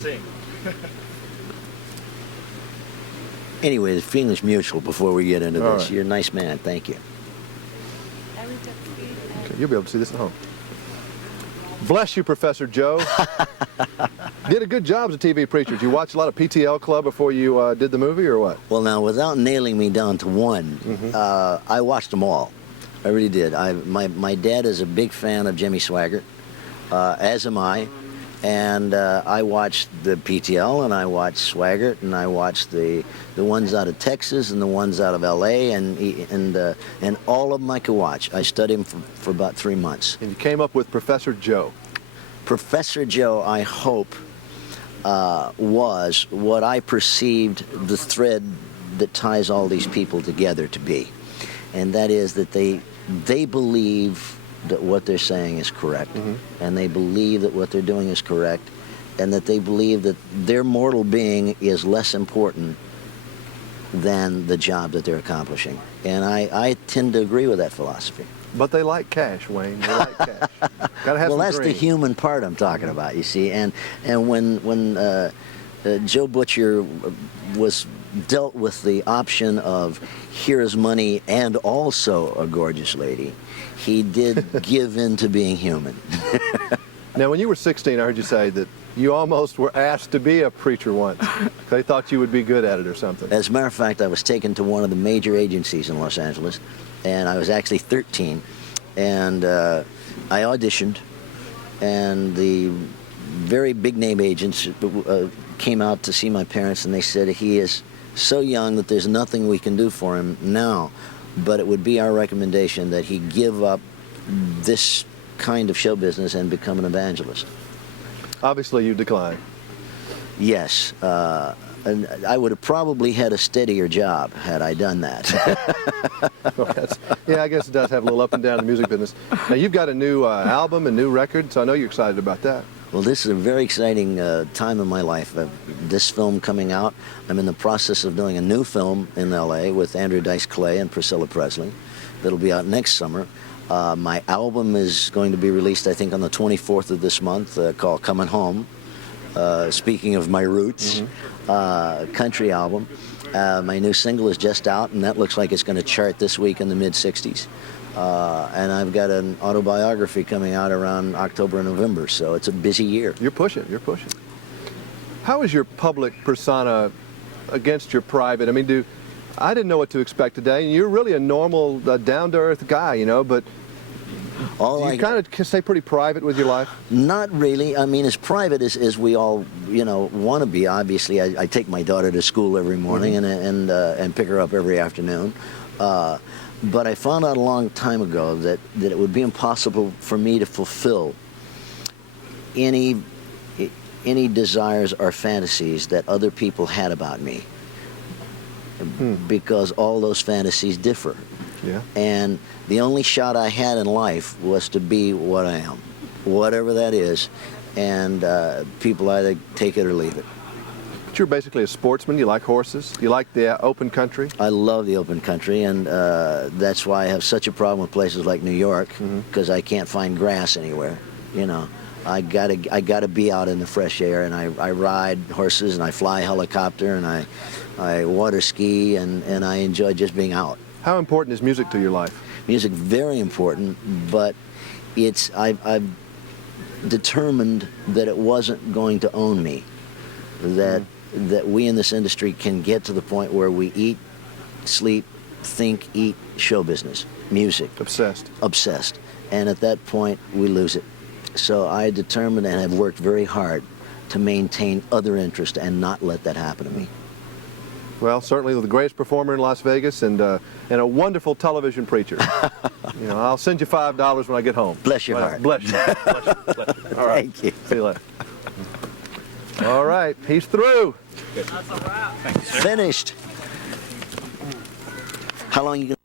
Sing. Anyway, the feeling's mutual before we get into All this. right. You're a nice man. Thank you. Okay, you'll be able to see this at home. Bless you, Professor Joe. Did a good job as a TV preacher. Did you watch a lot of PTL Club before you did the movie, or what? Well, now, without nailing me down to one, I watched them all. I really did. My dad is a big fan of Jimmy Swaggart, as am I. And I watched the PTL, and I watched Swaggart, and I watched the ones out of Texas and the ones out of L.A., and all of them I could watch. I studied them for about 3 months. And you came up with Professor Joe. Professor Joe, I hope, was what I perceived the thread that ties all these people together to be. And that is that they believe that what they're saying is correct, and they believe that what they're doing is correct, and that they believe that their mortal being is less important than the job that they're accomplishing. And I tend to agree with that philosophy. But they like cash, Wayne. They like cash. Gotta have Well, some that's the dreams. human part I'm talking about, you see. And when Joe Butcher was dealt with the option of here's money and also a gorgeous lady, he did give in to being human. Now, when you were 16, I heard you say that you almost were asked to be a preacher once. They thought you would be good at it or something. As a matter of fact, I was taken to one of the major agencies in Los Angeles, and I was actually 13, and I auditioned, and the very big name agents came out to see my parents, and they said he is so young that there's nothing we can do for him now, but it would be our recommendation that he give up this kind of show business and become an evangelist. Obviously, you declined. Yes, and I would have probably had a steadier job had I done that. Well, yeah, I guess it does have a little up and down in the music business. Now, you've got a new album, a new record, so I know you're excited about that. Well, this is a very exciting time in my life. This film coming out, I'm in the process of doing a new film in L.A. with Andrew Dice Clay and Priscilla Presley. That'll be out next summer. My album is going to be released, I think, on the 24th of this month, called Coming Home. Speaking of my roots, country album. My new single is just out, and that looks like it's going to chart this week in the mid-60s. And I've got an autobiography coming out around October and November, so it's a busy year. You're pushing, you're pushing. How is your public persona against your private? I mean, I didn't know what to expect today, and you're really a normal, down-to-earth guy, you know, but you kind of stay pretty private with your life? Not really. I mean, as private as we all, you know, want to be. Obviously, I take my daughter to school every morning and pick her up every afternoon. But I found out a long time ago that it would be impossible for me to fulfill any desires or fantasies that other people had about me, because all those fantasies differ. Yeah. And the only shot I had in life was to be what I am, whatever that is, and people either take it or leave it. But you're basically a sportsman. You like horses. You like the open country. I love the open country, and that's why I have such a problem with places like New York, because I can't find grass anywhere. You know, I gotta be out in the fresh air, and I ride horses, and I fly helicopter, and I water ski, and I enjoy just being out. How important is music to your life? Music, very important, but I've determined that it wasn't going to own me. That we in this industry can get to the point where we eat, sleep, think, eat show business, music. Obsessed. Obsessed. And at that point, we lose it. So I determined and have worked very hard to maintain other interests and not let that happen to me. Well, certainly the greatest performer in Las Vegas, and a wonderful television preacher. You know, I'll send you $5 when I get home. Bless your heart. Bless you. Bless you. Bless you. All right. Thank you. See you later. All right, he's through. That's a wrap. Finished. How long you gonna